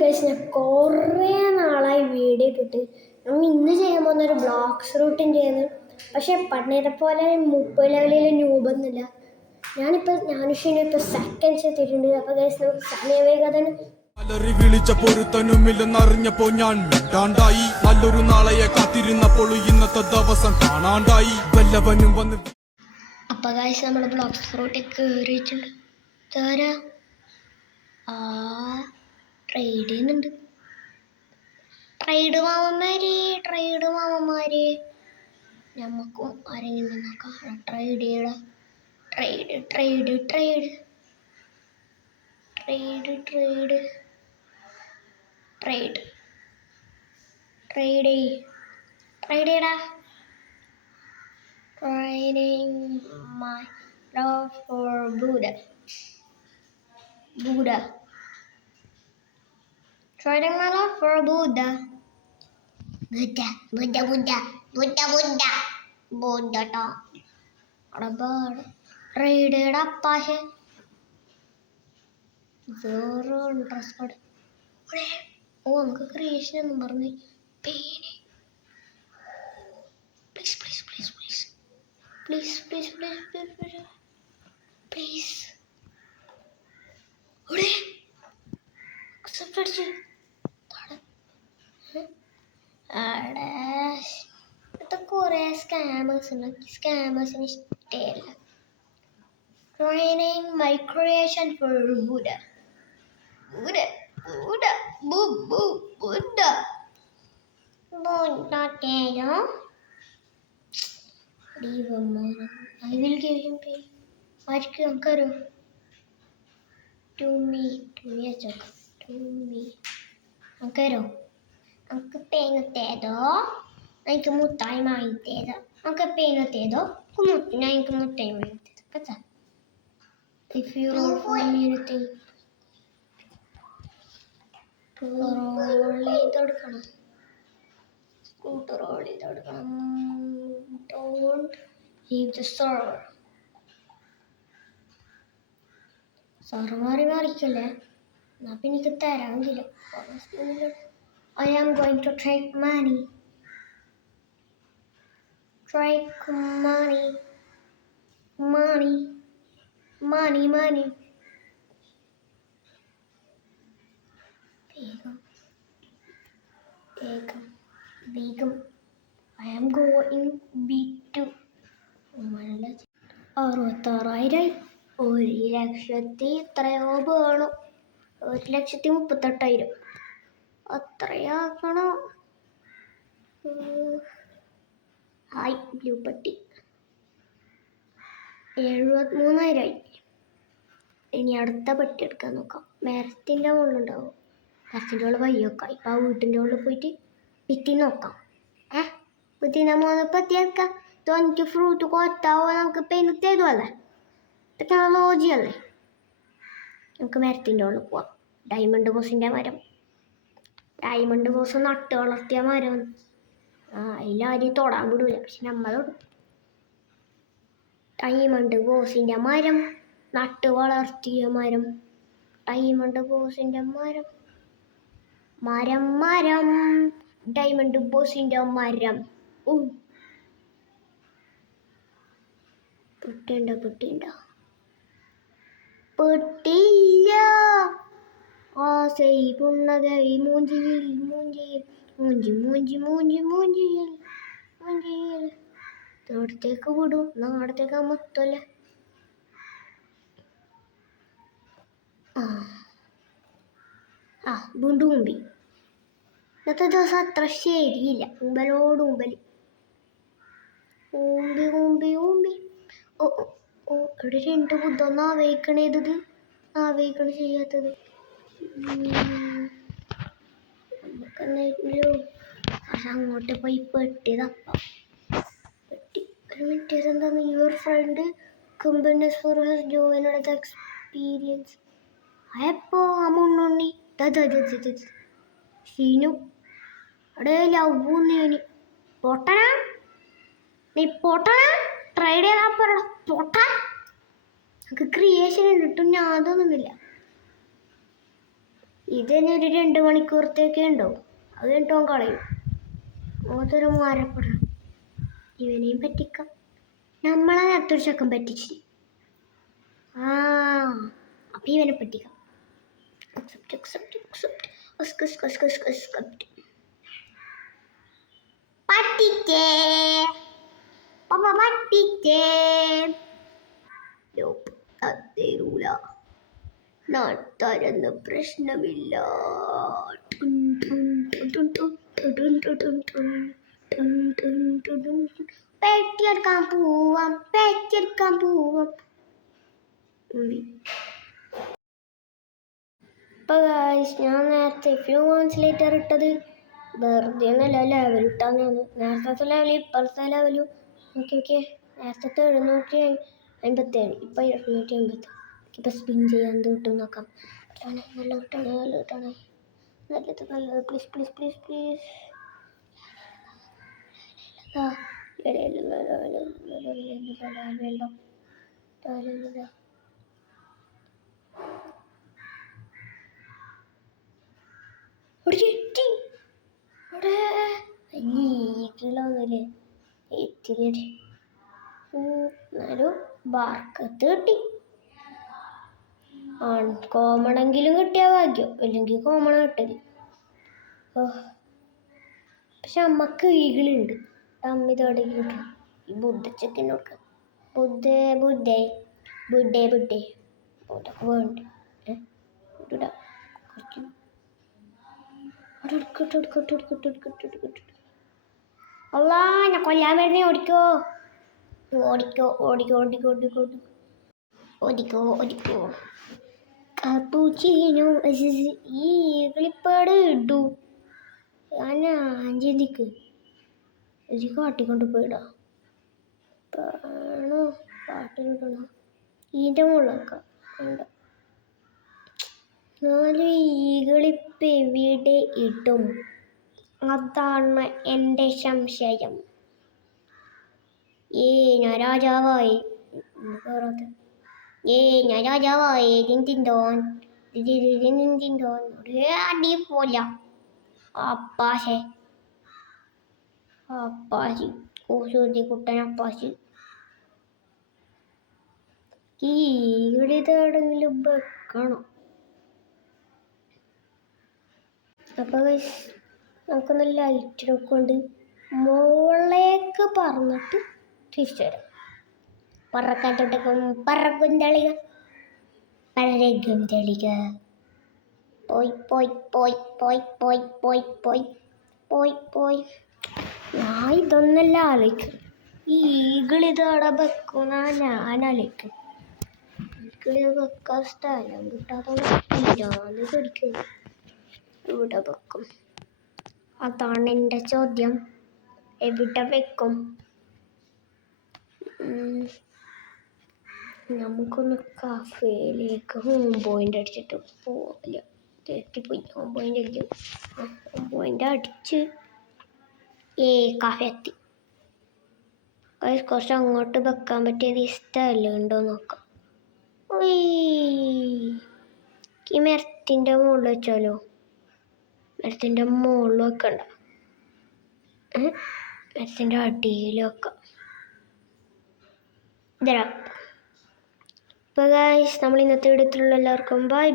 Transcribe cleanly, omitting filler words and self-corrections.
Guys, ഞാൻ കുറേ നാളായി വീഡിയോ കിട്ടി. നമ്മൾ ഇന്ന് ചെയ്യാൻ പോകുന്ന ഒരു ബ്ലോക്സ് റൂട്ടിൻ ചെയ്യുന്നത്. പക്ഷെ പണ്ടത്തെ പോലെ 30 ലെവലിൽ ന്യൂബൊന്നുമില്ല. ഞാനിപ്പോൾ സെക്കൻഡ്സ് എത്തിയിട്ടുണ്ട്. അപ്പോൾ ഗൈസ്, നമുക്ക് സമയവേഗതന് വിളിച്ച പൊരുത്തനുമില്ലെന്നറിഞ്ഞപ്പോ ഞാൻ മിണ്ടാണ്ടായി. നല്ലൊരു നാളെയെ കാത്തിരുന്നപ്പോൾ ഇന്നത്തെ ദിവസം കാണാണ്ടായി. വല്ലവനും വന്ന് അപ്പോൾ ഗൈസ്, നമ്മൾ ബ്ലോക്സ് റൂട്ടിൽ കയറിയിട്ടുണ്ട്. താരാ ട്രേഡ് ചെയ്യുന്നുണ്ട്. ട്രേഡ് മാമന്മാരെ നമുക്കും ആരെങ്കിലും നോക്കാം. ട്രേഡ് ചെയ്യടാ. Trading my love for Buddha. Trading my love for Buddha. Buddha. Arabar. Traded up pahe. Zero interest. Oh, നമുക്ക് ക്രിയേഷൻ എന്ന് പറഞ്ഞു. പേന്. Please. Ode. Accepted ji. ഇതൊക്കെ കുറേ സ്കാമേഴ്സിന് ഇഷ്ടമില്ല. Training my creation for Buddha. Buddha tayo. Leave a man. I will give him pay. Mark karo. To me achak. To me. Karo. Anka paying tedo. Anka mutai mai tedo. Anka paying tedo. Kumutina anka mutai mai tedo. Kata. If you roll for anything. Roll idodkana. Scooter roll idodkana. Don't leave the server. മാറിക്കല്ലേ. എന്നാ പിന്നെ എനിക്ക് തരാമെങ്കിലോ. I am going to take money. Money. Begum. I am going B2. 66,000. 1,00,000 എത്രയോ വേണം. 1,38,000 അത്രയാക്കണോ? Hi blue പട്ടി. 73,000. ഇനി അടുത്ത പെട്ടി എടുക്കാൻ നോക്കാം. മരത്തിൻ്റെ മുകളിലുണ്ടാവും. മരത്തിൻ്റെ മുകളിൽ വയ്യൊക്കെ. ഇപ്പം ആ വീട്ടിൻ്റെ ഉള്ളിൽ പോയിട്ട് വിറ്റി നോക്കാം. വിറ്റിൻ്റെ മുകളിൽ പറ്റിയേക്കാം. എനിക്ക് ഫ്രൂട്ട് കൊത്താവോ? നമുക്ക് പെയിൻ ചെയ്തല്ലേ. ടെക്നോളജി അല്ലേ. നമുക്ക് മരത്തിൻ്റെ ഉള്ളിൽ പോവാം. ഡയമണ്ട് ബോസിൻ്റെ മരം. ഡയമണ്ട് ബോസ് നട്ട് വളർത്തിയ മരം. അതിലാരും തൊടാൻ വിടൂല. പക്ഷെ നമ്മൾ തൊടും. ഡയമണ്ട് ബോസിൻ്റെ മരം. നട്ട് വളർത്തിയ മരം. ഡയമണ്ട് ബോസിൻ്റെ മരം. ഡയമണ്ട് ബോസിൻ്റെ മരം. പെട്ടിണ്ട. പെട്ടില്ല. സൈബുണ്ണതായി മൂഞ്ചിയിൽ. ഇവിടത്തേക്ക് വിടും. നാടത്തേക്ക് മൊത്തല്ല. വീണ്ടും ഉമ്പി. ഇന്നത്തെ ദിവസം അത്ര ശരിയില്ല. ഉമ്പലോട് ഉമ്പൽ. ഊമ്പി. ഇവിടെ 2 ബുദ്ധൊന്നും ആവേക്കണേത്. ആവേക്കണ ചെയ്യാത്തത്. നമുക്കെന്തെങ്കിലും അങ്ങോട്ട് പോയി പെട്ടി തപ്പാം. ഒരു മിനിറ്റ്. എന്താന്ന് your friend companies for has joined experience. എപ്പോ ആ മുണ്ണുണ്ണി സീനു അവിടെ ലവ്വൂന്ന്. പൊട്ടനാ നീ? ട്രൈഡ് ചെയ്താൽ പറയണം. പൊട്ടാൻ നമുക്ക് ക്രിയേഷൻ ഇട്ടും ഞാൻ അതൊന്നുമില്ല. ഇത് തന്നെ ഒരു 2 മണിക്കൂറത്തേക്കേ ഉണ്ടാവും. അത് കഴിഞ്ഞിട്ട് അവൻ കളയും. ഓത്തൊരു മാരപ്പെടണം. ഇവനെയും പറ്റിക്കാം. നമ്മളെ നേരത്തൊരു ചക്കൻ പറ്റിച്ച്. അപ്പം ഇവനെ പറ്റിക്കാം. പറ്റിച്ചേ പപ്പ പറ്റിച്ചേ. തരൂല, ഞാൻ തരുന്ന പ്രശ്നമില്ല. പെട്ടിയെടുക്കാൻ പോവാം. അപ്പോൾ ഞാൻ നേരത്തെ ഫ്യൂ മന്ത്സ് ലേറ്റർ ഇട്ടത് വെറുതെ ഒന്നല്ല, ലെവൽ ഇട്ടാന്നാണ്. നേരത്തെ ലെവൽ ഇപ്പോഴത്തെ ലെവലും നോക്കി. നേരത്തെ 757, ഇപ്പം 280. ഇപ്പം സ്പിൻ ചെയ്യാൻ എന്ത് കിട്ടും നോക്കാം. നല്ല കിട്ടണേ. നല്ലത് പ്ലീസ്. നീക്കിളൊന്നുമില്ലേ എന്നാലും ബാർക്കത്ത് കിട്ടി. കോമണെങ്കിലും കിട്ടിയ ഭാഗ്യം, അല്ലെങ്കിൽ കോമണ കിട്ടല്. പക്ഷെ അമ്മക്ക് ഈകളുണ്ട്. അമ്മ ഇതോടെങ്കിലും കിട്ടും. ഈ ബുദ്ധച്ചക്കിന് കൊടുക്കാം. ബുദ്ധേ വേണ്ട ഇടാം. അല്ലാ, ഞാൻ കൊല്ലാൻ വരുന്നേ. ഓടിക്കോ. കപ്പൂച്ചിനോ ഈ ഈകളിപ്പാട് ഇടൂ. ഞാൻ ചിന്തിക്ക് ഇത് കാട്ടിക്കൊണ്ട് പോയിടാ. പാട്ടിലിടണോ? ഇതിൻ്റെ മുകളിലൊക്കെ ഉണ്ട്. 4 ഈകളിപ്പം എവിടെ ഇടും? അതാണ് എൻ്റെ സംശയം. ഞാൻ രാജാവായി. തിന്തോൻ അടിപോല അപ്പാശി കുട്ടൻ അപ്പാശി. ഈകളിതെവിടെങ്കിലും വെക്കണം. അപ്പോൾ നമുക്കൊന്ന് ലൈറ്റിനൊക്കെ കൊണ്ട് മുകളിലേക്ക് പറന്നിട്ട് തിരിച്ചു വരാം. പറക്കും തെളിക. പോയി. ഞാൻ ഇതൊന്നല്ല ആലോചിക്കും. ഈ ഈകളിതവിടെ വെക്കുന്ന ഞാൻ ആലോചിക്കും. ഈകളിത് വെക്കാൻ സ്ഥലം കിട്ടാതെ പിടിക്കും. ഇവിടെ വെക്കും. അതാണ് എൻ്റെ ചോദ്യം. എവിടെ വെക്കും? നമുക്കൊന്ന് കഫേയിലേക്ക് ഹോം പോയിൻ്റ് അടിച്ചിട്ട് പോവില്ല. തെറ്റിപ്പോയി. ഹോം പോയിൻ്റ് അടിച്ച് കഫേ എത്തി. കുറച്ച് അങ്ങോട്ട് വെക്കാൻ പറ്റിയത് ഈ സ്ഥലം ഉണ്ടോ നോക്കാം. ഈ മരത്തിൻ്റെ മുകളിൽ വെച്ചാലോ? മരത്തിൻ്റെ മുകളിൽ വെക്കണ്ട, മരത്തിൻ്റെ അടിയിൽ വെക്കാം. ഇതാ. അപ്പോൾ ഗൈസ്, നമ്മൾ ഇന്നത്തെ വീഡിയോത്തിലുള്ള എല്ലാവർക്കും ബൈ.